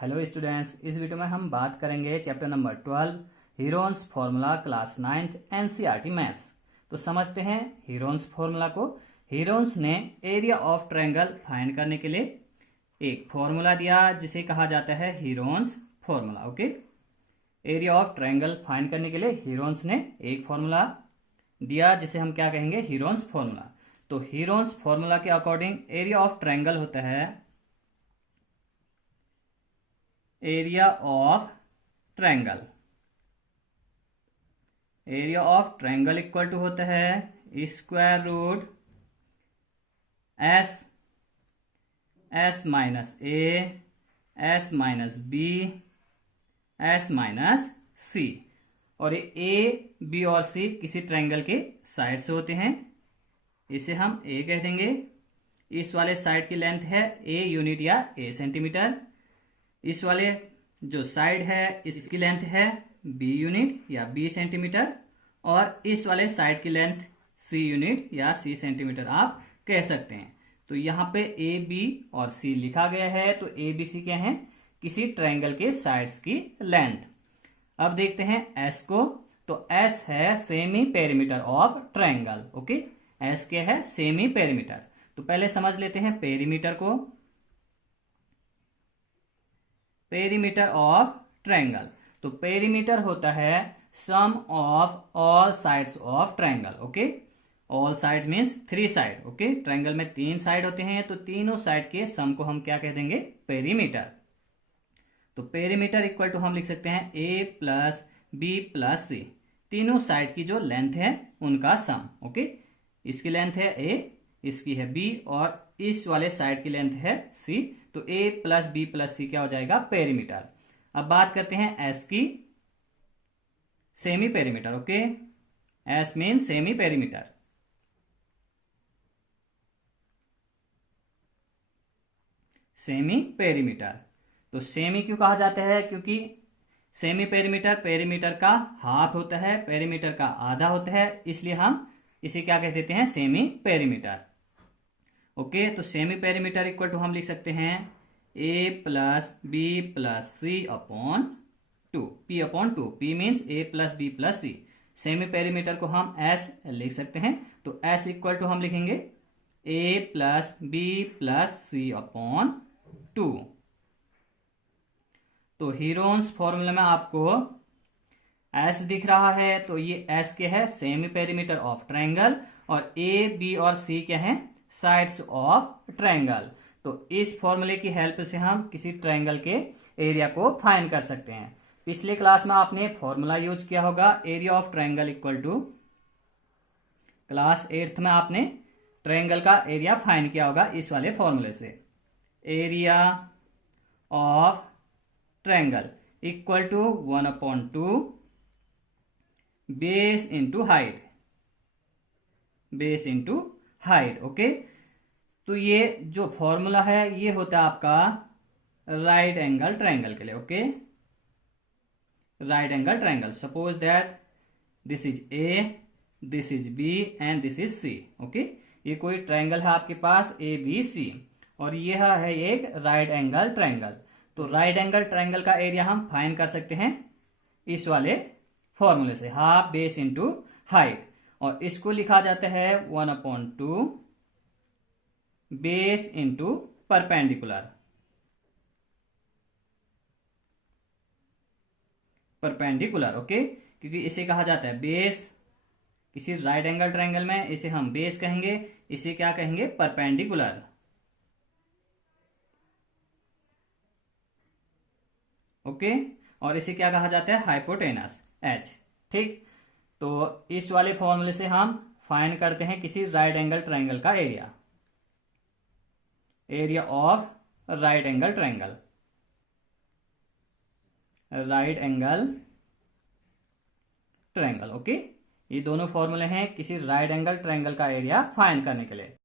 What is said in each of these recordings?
Hello students, इस video में हम बात करेंगे chapter number 12 Heron's formula class 9th NCERT maths. तो समझते हैं हीरोन्स फॉर्मूला को। हीरोन्स ने एरिया ऑफ ट्रायंगल फाइंड करने के लिए एक फॉर्मूला दिया जिसे कहा जाता है Heron's formula. Okay, area of triangle find करने के लिए हीरोन्स ने एक फॉर्मूला दिया जिसे हम क्या कहेंगे, हीरोन्स फॉर्मूला। तो हीरोन्स फॉर्मूला के अकॉर्डिंग एरिया ऑफ ट्रायंगल होता है area of triangle. Area of triangle equal to होता है square root S S minus S minus B S minus C. और ये ए बी और सी किसी ट्रायंगल के साइड से होते हैं, इसे हम ए कह देंगे। इस वाले साइड की लेंथ है ए यूनिट या ए सेंटीमीटर। इस वाले जो साइड है इसकी लेंथ है बी यूनिट या बी सेंटीमीटर। और इस वाले साइड की लेंथ सी यूनिट या सी सेंटीमीटर आप कह सकते हैं। तो यहाँ पे ए बी और सी लिखा गया है। तो ए बी सी क्या है, किसी ट्रायंगल के साइड्स की लेंथ। अब देखते हैं एस को। तो एस है semi perimeter of triangle. Okay, S क्या है, सेमी पेरीमीटर। तो पहले समझ लेते हैं पेरीमीटर को। पेरीमीटर ऑफ ट्रायंगल, तो पेरीमीटर होता है sum of all sides of triangle. Okay, all sides means 3 side. Okay, triangle में 3 साइड होते हैं, तो तीनों साइड के सम को हम क्या कह देंगे, पेरीमीटर। तो पेरीमीटर इक्वल टू हम लिख सकते हैं ए प्लस बी प्लस सी, तीनों साइड की जो लेंथ है उनका सम। ओके, इसकी लेंथ है ए, इसकी है बी और इस वाले साइड की लेंथ है सी। तो ए प्लस बी प्लस सी क्या हो जाएगा, पेरीमीटर। अब बात करते हैं एस की, semi perimeter. Okay, S mean semi perimeter. Semi perimeter, तो सेमी क्यों कहा जाता है, क्योंकि सेमी पेरीमीटर पेरीमीटर का हाफ होता है, पेरीमीटर का आधा होता है, इसलिए हम इसे क्या कह देते हैं, सेमी पेरीमीटर। ओके, तो सेमी पेरीमीटर इक्वल टू हम लिख सकते हैं A plus B plus C upon 2, P upon 2। P means A plus B plus C. Semi perimeter को हम एस लिख सकते हैं। तो एस इक्वल टू हम लिखेंगे ए plus B plus C upon 2। तो हीरोन्स फॉर्मूला में आपको एस दिख रहा है, तो ये एस क्या है, सेमी पेरीमीटर ऑफ ट्रायंगल। और ए बी और सी क्या है, साइड्स ऑफ ट्रायंगल। तो इस फॉर्मूले की हेल्प से हम किसी ट्रायंगल के एरिया को फाइंड कर सकते हैं। पिछले क्लास में आपने फॉर्मूला यूज किया होगा area of triangle equal to, class 8th में आपने ट्रायंगल का एरिया फाइंड किया होगा इस वाले फॉर्मूले से। Area of triangle equal to 1/2 base into height, base into height. Okay, तो ये जो फॉर्मूला है ये होता है आपका राइट एंगल ट्रायंगल के लिए। Okay, right angle triangle, suppose that this is A, this is B and this is C. Okay, ये कोई ट्रायंगल है आपके पास ए बी सी और यह है एक राइट एंगल ट्रायंगल। तो राइट एंगल ट्रायंगल का एरिया हम फाइंड कर सकते हैं इस वाले फॉर्मूले से, हाफ बेस इंटू हाइट। और इसको लिखा जाता है 1/2 base into perpendicular, perpendicular. Okay, क्योंकि इसे कहा जाता है बेस, किसी राइट एंगल ट्रायंगल में इसे हम बेस कहेंगे, इसे क्या कहेंगे, परपेंडिकुलर। ओके, और इसे क्या कहा जाता है, हाइपोटेनस, एच। ठीक, तो इस वाले फॉर्मूले से हम फाइंड करते हैं किसी राइट एंगल ट्रायंगल का area, area of right angle triangle, right angle triangle. Okay, ये दोनों फॉर्मूले हैं किसी राइट एंगल ट्रायंगल का एरिया फाइंड करने के लिए।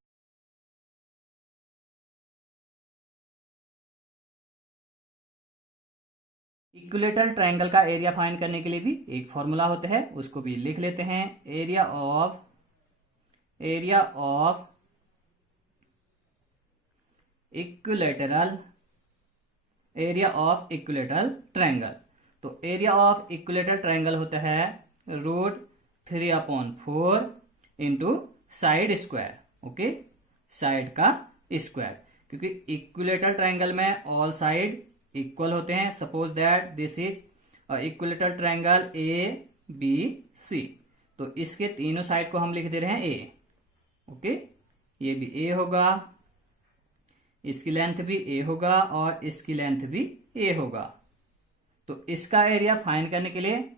इक्विलेटरल ट्रायंगल का एरिया फाइंड करने के लिए भी एक फॉर्मूला होता है, उसको भी लिख लेते हैं। Area of equilateral area of equilateral triangle. तो एरिया ऑफ इक्विलेटरल ट्रायंगल होता है √3/4 into side square. Okay, side का स्क्वायर, क्योंकि इक्विलेटरल ट्रायंगल में ऑल साइड इक्वल होते हैं। Suppose that this is equilateral triangle ABC, तो इसके तीनों साइड को हम लिख दे रहे हैं A। ओके, ये भी A होगा, इसकी लेंथ भी A होगा और इसकी लेंथ भी A होगा। तो इसका एरिया फाइंड करने के लिए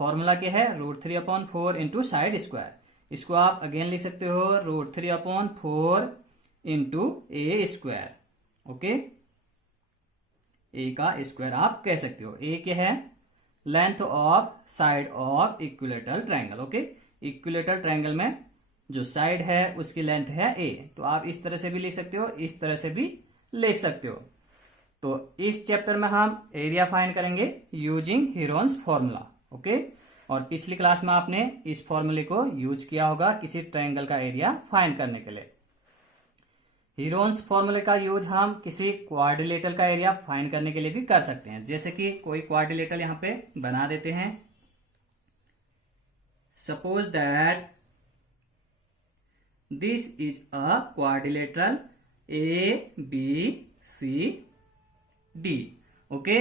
फॉर्मूला क्या है, √3/4 इंटू साइड स्क्वायर। इसको आप अगेन लिख सकते हो √3/4 into A square. Okay, A का स्क्वायर आप कह सकते हो। A क्या है, length of side of equilateral triangle. Okay, equilateral triangle में जो साइड है उसकी लेंथ है A। तो आप इस तरह से भी लिख सकते हो, इस तरह से भी लिख सकते हो। तो इस चैप्टर में हम एरिया फाइंड करेंगे यूजिंग हीरोन्स फॉर्मूला। ओके, और पिछली क्लास में आपने इस फॉर्मूले को यूज किया होगा किसी ट्रायंगल का एरिया फाइंड करने के लिए। हीरोन्स फॉर्मूले का यूज हम किसी क्वाड्रिलेटरल का एरिया फाइंड करने के लिए भी कर सकते हैं। जैसे कि कोई क्वाड्रिलेटरल यहां पे बना देते हैं। Suppose that this is a quadrilateral ABCD। Okay,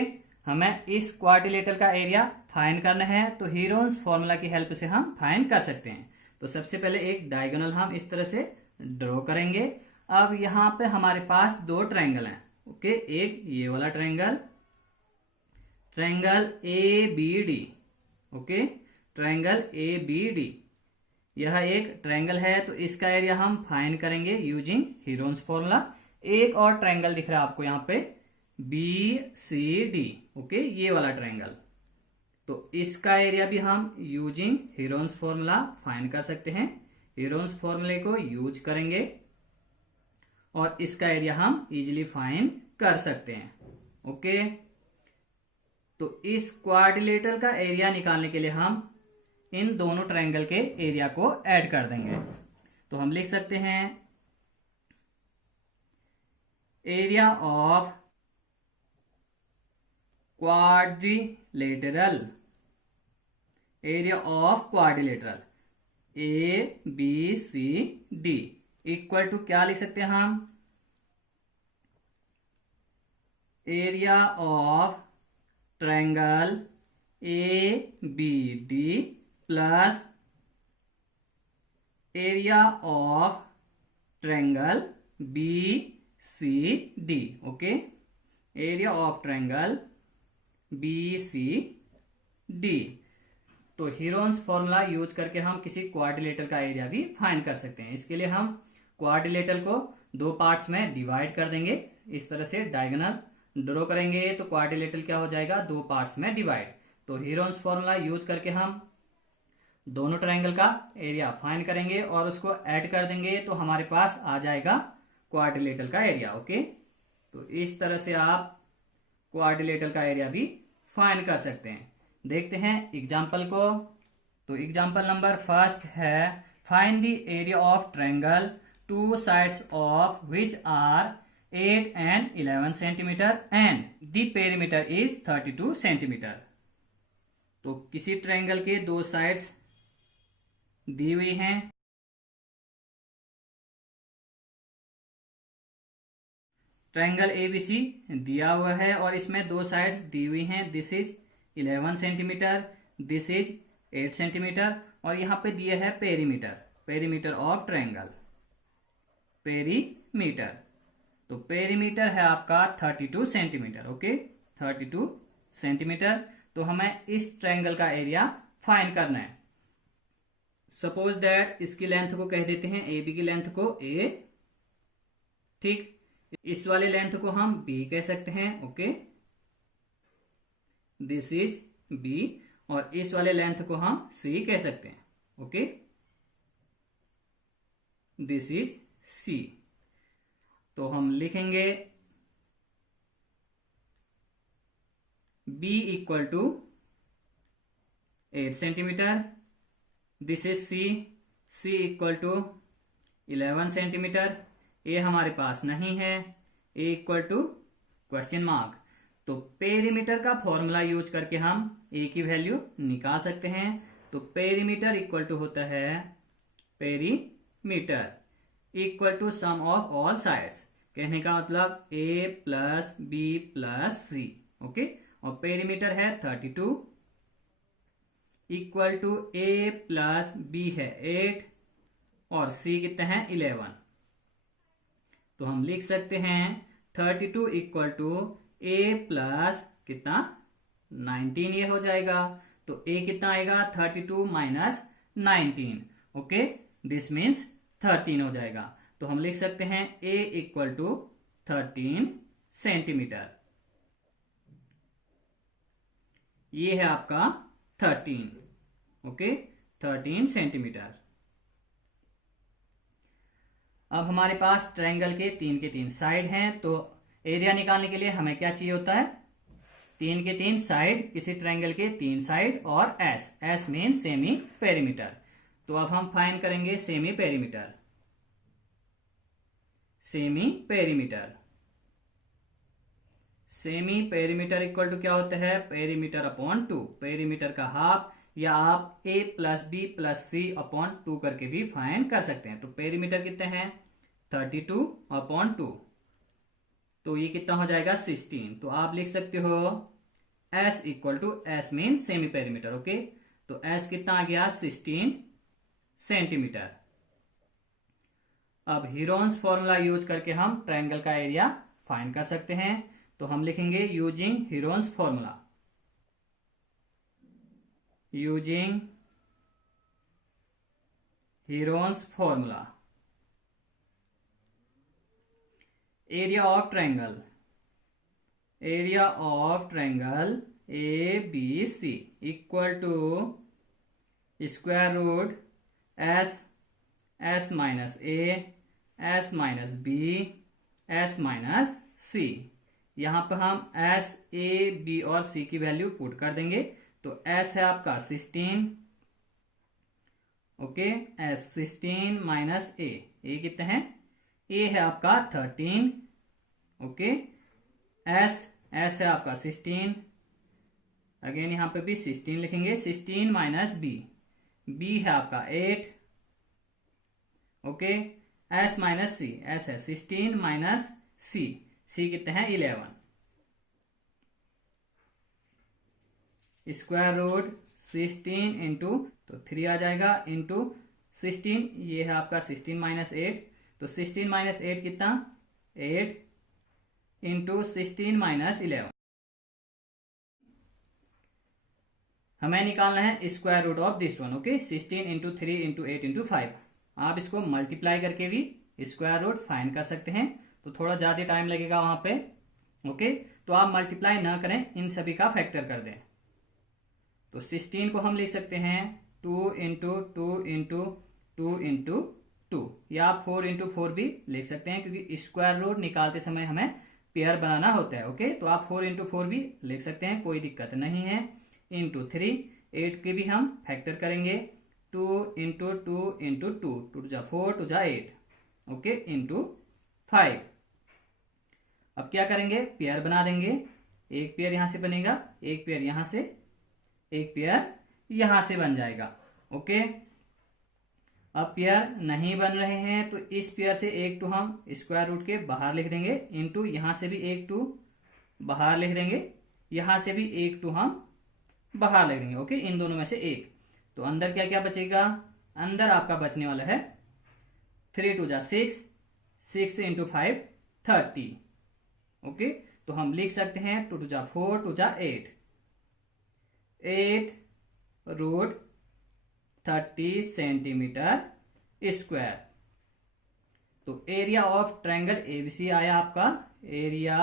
हमें इस क्वाड्रिलेटरल का एरिया फाइंड करना है, तो हीरोन्स फॉर्मूला की हेल्प से हम फाइंड कर सकते हैं। तो सबसे पहले एक डायगोनल हम इस तरह से ड्रॉ करेंगे। अब यहां पे हमारे पास दो ट्रायंगल हैं। ओके, एक ये वाला triangle, triangle ABD। Okay, triangle ABD, यह एक ट्रायंगल है, तो इसका एरिया हम फाइंड करेंगे यूजिंग हीरोन्स फॉर्मूला। एक और ट्रायंगल दिख रहा है आपको यहाँ पे BCD। ओके, ये वाला ट्रायंगल, तो इसका एरिया भी हम यूजिंग हीरोन्स फॉर्मूला फाइंड कर सकते हैं। हीरोन्स फॉर्मूले को यूज करेंगे और इसका एरिया हम इजीली फाइंड कर सकते हैं। ओके, तो इस क्वाड्रिलेटरल का एरिया निकालने के लिए हम इन दोनों ट्रायंगल के एरिया को ऐड कर देंगे। तो हम लिख सकते हैं area of quadrilateral, area of quadrilateral ABCD equal to क्या लिख सकते हैं हम, area of triangle ABD plus area of triangle BCD। Okay, area of triangle BCD। तो हीरोन्स फॉर्मूला यूज करके हम किसी क्वाड्रिलेटरल का एरिया भी फाइंड कर सकते हैं। इसके लिए हम क्वाड्रिलेटरल को दो पार्ट्स में डिवाइड कर देंगे। इस तरह से डायगोनल ड्रॉ करेंगे तो क्वाड्रिलेटरल क्या हो जाएगा, दो पार्ट्स में डिवाइड। तो हीरोन्स फॉर्मूला यूज करके हम दोनों ट्रायंगल का एरिया फाइंड करेंगे और उसको ऐड कर देंगे, तो हमारे पास आ जाएगा क्वाड्रिलेटरल का एरिया। ओके, तो इस तरह से आप क्वाड्रिलेटरल का एरिया भी फाइंड कर सकते हैं। देखते हैं एग्जाम्पल को। तो एग्जाम्पल नंबर फर्स्ट है, find the area of triangle two sides of which are 8 and 11 centimetre and the perimeter is 32 centimetre. तो किसी ट्रायंगल के दो साइड्स दी हुई हैं। ट्रायंगल ABC दिया हुआ है और इसमें दो साइड्स दी हुई हैं। This is 11 centimetre, this is 8 centimetre, और यहां पे दिया है perimeter, perimeter of triangle, perimeter. तो पेरीमीटर है आपका 32 सेंटीमीटर। Okay, 32 centimetre. तो हमें इस ट्रायंगल का एरिया फाइंड करना है। सपोज दैट इसकी लेंथ को कह देते हैं, AB की लेंथ को A, ठीक, इस वाले लेंथ को हम B कह सकते हैं। ओके, दिस इज B, और इस वाले लेंथ को हम C कह सकते हैं। Okay, this is C। तो हम लिखेंगे B equal to 8 centimetre, this is C equal to 11 centimetre. A हमारे पास नहीं है, A equal to question mark. तो पेरीमीटर का फॉर्मूला यूज करके हम ए की वैल्यू निकाल सकते हैं। तो पेरीमीटर इक्वल टू होता है perimeter equal to sum of all sides. कहने का मतलब A plus B plus C. Okay, और पेरीमीटर है 32 equal to A plus B है 8 और सी कितने हैं 11। तो हम लिख सकते हैं 32 इक्वल टू ए प्लस कितना 19 ये हो जाएगा। तो ए कितना आएगा 32 माइनस 19। ओके, दिस मीन्स 13 हो जाएगा। तो हम लिख सकते हैं ए इक्वल टू 13 सेंटीमीटर। ये है आपका 13। Okay, 13 centimetre. अब हमारे पास ट्रायंगल के तीन साइड हैं। तो एरिया निकालने के लिए हमें क्या चाहिए होता है, तीन के तीन साइड, किसी ट्रायंगल के तीन साइड और एस मीन सेमी पेरीमीटर। तो अब हम फाइंड करेंगे semi perimeter. Semi perimeter semi perimeter equal to क्या होता है, पेरीमीटर अपॉन 2, पेरीमीटर का हाफ, या आप a plus B plus C upon 2 करके भी फाइंड कर सकते हैं। तो पेरीमीटर कितने हैं 32 अपॉन 2, तो ये कितना हो जाएगा 16। तो आप लिख सकते हो s equal to S mean semi perimeter. Okay, तो s कितना आ गया 16 सेंटीमीटर। अब हीरोन्स फॉर्मूला यूज करके हम ट्रायंगल का एरिया फाइंड कर सकते हैं। तो हम लिखेंगे using Heron's formula. Using Heron's formula, area of triangle A B C equal to square root S minus A, S minus B, S minus C. यहां पर हम एस ए बी और सी की वैल्यू पुट कर देंगे। तो एस है आपका 16। ओके, एस 16 माइनस ए कितने हैं, ए है आपका 13। ओके, एस है आपका 16, अगेन यहां पे भी 16 लिखेंगे। 16 माइनस बी है आपका 8। Okay, S minus C, S है 16 माइनस सी कितने हैं 11। स्क्वायर रूट 16 इंटू, तो 3 आ जाएगा, इंटू 16, ये है आपका 16 माइनस 8। तो 16 माइनस 8 कितना 8 इंटू 16 माइनस 11। हमें निकालना है square root of this one. Okay, 16 into 3 into 8 into 5। आप इसको मल्टीप्लाई करके भी स्क्वायर रूट फाइंड कर सकते हैं, तो थोड़ा ज्यादा टाइम लगेगा वहां पे। ओके, तो आप मल्टीप्लाई ना करें, इन सभी का फैक्टर कर दें। तो 16 को हम लिख सकते हैं 2 इंटू 2 इंटू 2 इंटू 2, या आप 4 इंटू 4 भी लिख सकते हैं, क्योंकि स्क्वायर रूट निकालते समय हमें पेयर बनाना होता है। ओके, तो आप 4 इंटू 4 भी लिख सकते हैं, कोई दिक्कत नहीं है। इंटू 3, 8 के भी हम फैक्टर करेंगे। 2 इंटू 2 इंटू 2, 2 जा 4, 2 जा 8। Okay, into 5। अब क्या करेंगे, पेयर बना देंगे। एक पेयर यहां से बनेगा, एक पेयर यहां से, एक पेयर यहां से बन जाएगा। ओके, अब पेयर नहीं बन रहे हैं तो इस पेयर से एक 2 हम स्क्वायर रूट के बाहर लिख देंगे, इंटू यहां से भी एक 2 बाहर लिख देंगे, यहां से भी एक 2 हम बाहर लिख देंगे। ओके, इन दोनों में से एक। तो अंदर क्या क्या बचेगा, अंदर आपका बचने वाला है 3 2 जा 6, 6 इंटू 5 30। ओके, तो हम लिख सकते हैं 2 2 जा 4, 2 जा 8, 8 रूट 30 सेंटीमीटर स्क्वायर। तो एरिया ऑफ ट्रायंगल एबीसी आया आपका, area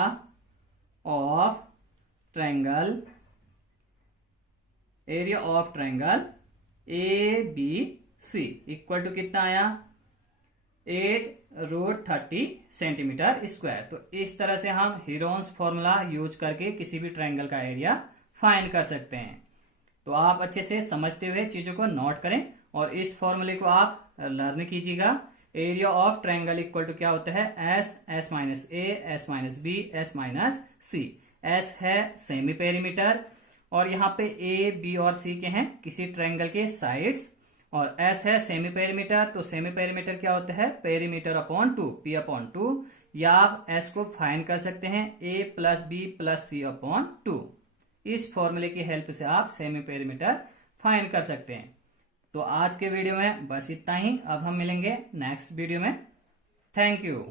of triangle A B C equal to कितना आया 8 रूट 30 सेंटीमीटर स्क्वायर। तो इस तरह से हम हीरोन्स फॉर्मूला यूज करके किसी भी ट्रायंगल का एरिया फाइंड कर सकते हैं। तो आप अच्छे से समझते हुए चीजों को नोट करें और इस फॉर्मूले को आप लर्न कीजिएगा। Area of triangle equal to क्या होता है, S minus A, S minus B, S minus C. S है सेमी पेरीमीटर, और यहाँ पे ए बी और सी के हैं किसी ट्रायंगल के साइड्स, और एस है सेमी पेरीमीटर, तो सेमी पेरीमीटर क्या होता है, पेरीमीटर अपॉन 2, पी अपॉन 2, या आप एस को फाइंड कर सकते हैं A plus B plus C upon 2। इस फॉर्मूले की हेल्प से आप सेमी पेरीमीटर फाइंड कर सकते हैं। तो आज के वीडियो में बस इतना ही, अब हम मिलेंगे नेक्स्ट वीडियो में। Thank you.